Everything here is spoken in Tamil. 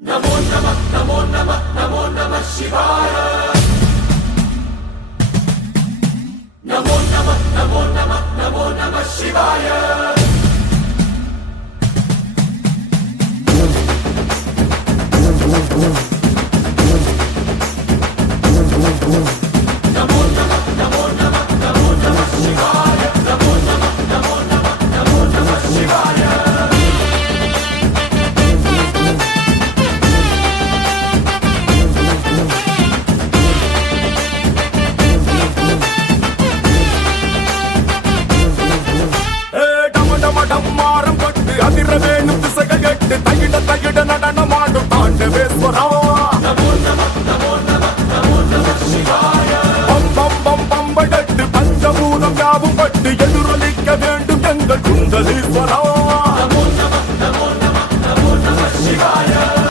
नमो नमः नमो नमः नमो नमः शिवाय नमो नमः नमो नमः नमो नमः शिवाय नमो नमः नमो नमः नमो नमः शिवाय नमो नमः नमो नमः नमो नमः शिवाय டம்மாரம் கொட்டு அதிர வேணும் திசைகள் எட்டு தகிட தகிட நடனமாடும் தாண்டவேஸ்வரா नमो नमः नमो नमः नमो नमः शिवाय பம் பம் பம் பம்படட்டு பஞ்சபூதம் யாவும் பட்டு எதிரொலிக்க வேண்டும் எங்கள் குண்டலீஸ்வரா